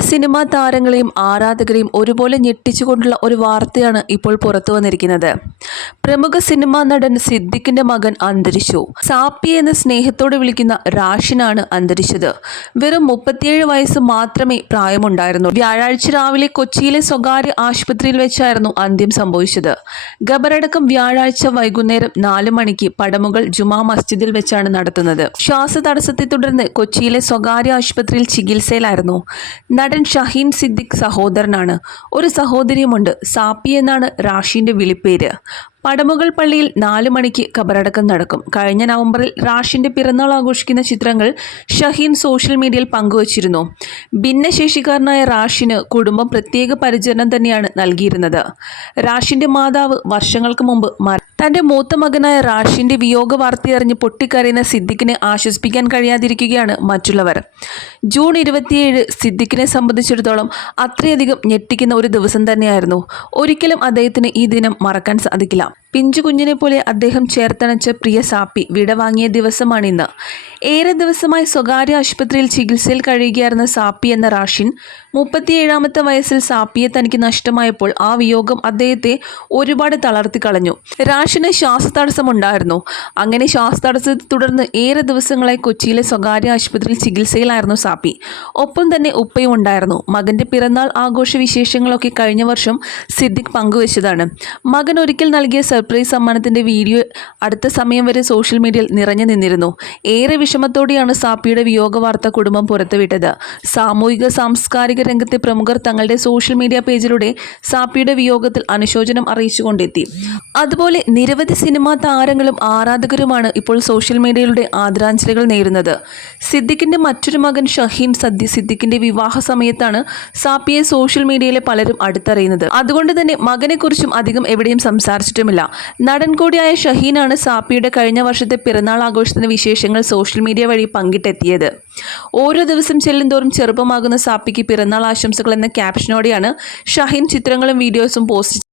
Cinema താരങ്ങളെയും ആരാധകരെയും ഒരുപോലെ ഞെട്ടിച്ചുകൊണ്ടുള്ള ഒരു വാർത്തയാണ് ഇപ്പോൾ പുറത്തു വന്നിരിക്കുന്നത്. പ്രമുഖ സിനിമാ നടൻ സിദ്ദിഖിന്റെ മകൻ അന്തരിച്ചു. സാപ്പി എന്ന സ്നേഹത്തോട് വിളിക്കുന്ന റാഷിനാണ് അന്തരിച്ചത്. വെറും മുപ്പത്തിയേഴ് വയസ്സ് മാത്രമേ പ്രായമുണ്ടായിരുന്നു വ്യാഴാഴ്ച രാവിലെ കൊച്ചിയിലെ സ്വകാര്യ ആശുപത്രിയിൽ വെച്ചായിരുന്നു അന്ത്യം സംഭവിച്ചത്. ഖബറടക്കം വ്യാഴാഴ്ച വൈകുന്നേരം നാല് മണിക്ക് പടമുകൾ ജുമാ മസ്ജിദിൽ വെച്ചാണ് നടത്തുന്നത്. ശ്വാസതടസ്സത്തെ തുടർന്ന് കൊച്ചിയിലെ സ്വകാര്യ ആശുപത്രിയിൽ ചികിത്സയിലായിരുന്നു. നടൻ ഷഹീൻ സിദ്ദിഖ് സഹോദരനാണ്. ഒരു സഹോദരിയുമുണ്ട്. സാപ്പി എന്നാണ് റാഷിന്റെ വിളിപ്പേര്. പടമുകൾ പള്ളിയിൽ നാല് മണിക്ക് ഖബറടക്കം നടക്കും. കഴിഞ്ഞ നവംബറിൽ റാഷിന്റെ പിറന്നാൾ ആഘോഷിക്കുന്ന ചിത്രങ്ങൾ ഷഹീൻ സോഷ്യൽ മീഡിയയിൽ പങ്കുവച്ചിരുന്നു. ഭിന്നശേഷിക്കാരനായ റാഷിന് കുടുംബം പ്രത്യേക പരിചരണം തന്നെയാണ് നൽകിയിരുന്നത്. റാഷിന്റെ മാതാവ് വർഷങ്ങൾക്ക് മുമ്പ് തന്റെ മൂത്ത മകനായ റാഷിന്റെ വിയോഗ വാർത്തയറിഞ്ഞ് പൊട്ടിക്കരയുന്ന സിദ്ദിഖിനെ ആശ്വസിപ്പിക്കാൻ കഴിയാതിരിക്കുകയാണ് മറ്റുള്ളവർ. ജൂൺ ഇരുപത്തിയേഴ് സിദ്ദിഖിനെ സംബന്ധിച്ചിടത്തോളം അത്രയധികം ഞെട്ടിക്കുന്ന ഒരു ദിവസം തന്നെയായിരുന്നു. ഒരിക്കലും അദ്ദേഹത്തിന് ഈ ദിനം മറക്കാൻ സാധിക്കില്ല. പിഞ്ചു കുഞ്ഞിനെ പോലെ അദ്ദേഹം ചേർത്തണച്ച പ്രിയ സാപ്പി വിടവാങ്ങിയ ദിവസമാണിന്ന് ഏറെ ദിവസമായി സ്വകാര്യ ആശുപത്രിയിൽ ചികിത്സയിൽ കഴിയുകയായിരുന്ന സാപ്പി എന്ന റാഷിൻ മുപ്പത്തിയേഴാമത്തെ വയസ്സിൽ സാപ്പിയെ തനിക്ക് നഷ്ടമായപ്പോൾ ആ വിയോഗം അദ്ദേഹത്തെ ഒരുപാട് തളർത്തി കളഞ്ഞു. റാഷിന് ശ്വാസതടസ്സമുണ്ടായിരുന്നു. അങ്ങനെ ശ്വാസതടസ്സത്തെ തുടർന്ന് ഏറെ ദിവസങ്ങളായി കൊച്ചിയിലെ സ്വകാര്യ ആശുപത്രിയിൽ ചികിത്സയിലായിരുന്നു സാപ്പി. ഒപ്പം തന്നെ ഉപ്പയും ഉണ്ടായിരുന്നു. മകന്റെ പിറന്നാൾ ആഘോഷ വിശേഷങ്ങളൊക്കെ കഴിഞ്ഞ വർഷം സിദ്ദിഖ് പങ്കുവച്ചതാണ്. മകൻ ഒരിക്കൽ നൽകിയ സർപ്രൈസ് സമ്മാനത്തിന്റെ വീഡിയോ അടുത്ത സമയം വരെ സോഷ്യൽ മീഡിയയിൽ നിറഞ്ഞു നിന്നിരുന്നു. ഏറെ വിഷമത്തോടെയാണ് സാപ്പിയുടെ വിയോഗ വാർത്ത കുടുംബം പുറത്തുവിട്ടത്. സാമൂഹിക സാംസ്കാരിക രംഗത്തെ പ്രമുഖർ തങ്ങളുടെ സോഷ്യൽ മീഡിയ പേജിലൂടെ സാപ്പിയുടെ വിയോഗത്തിൽ അനുശോചനം അറിയിച്ചുകൊണ്ടെത്തി. അതുപോലെ നിരവധി സിനിമാ താരങ്ങളും ആരാധകരുമാണ് ഇപ്പോൾ സോഷ്യൽ മീഡിയയിലൂടെ ആദരാഞ്ജലികൾ നേരുന്നത്. സിദ്ദിഖിന്റെ മറ്റൊരു മകൻ ഷഹീൻ സദ്യ സിദ്ദിഖിന്റെ വിവാഹ സമയത്താണ് സാപ്പിയെ സോഷ്യൽ മീഡിയയിലെ പലരും അടുത്തറിയുന്നത്. അതുകൊണ്ട് തന്നെ മകനെക്കുറിച്ചും അധികം എവിടെയും സംസാരിച്ചിട്ടുമില്ല. നടൻ കൂടിയായ ഷഹീനാണ് സാപ്പിയുടെ കഴിഞ്ഞ വർഷത്തെ പിറന്നാൾ ആഘോഷത്തിന്റെ വിശേഷങ്ങൾ സോഷ്യൽ മീഡിയ വഴി പങ്കിട്ടെത്തിയത്. ഓരോ ദിവസം ചെല്ലുംതോറും ചെറുപ്പമാകുന്ന സാപ്പിക്ക് പിറന്നാൾ ആശംസകൾ എന്ന ക്യാപ്ഷനോടെയാണ് ഷഹീൻ ചിത്രങ്ങളും വീഡിയോസും പോസ്റ്റ്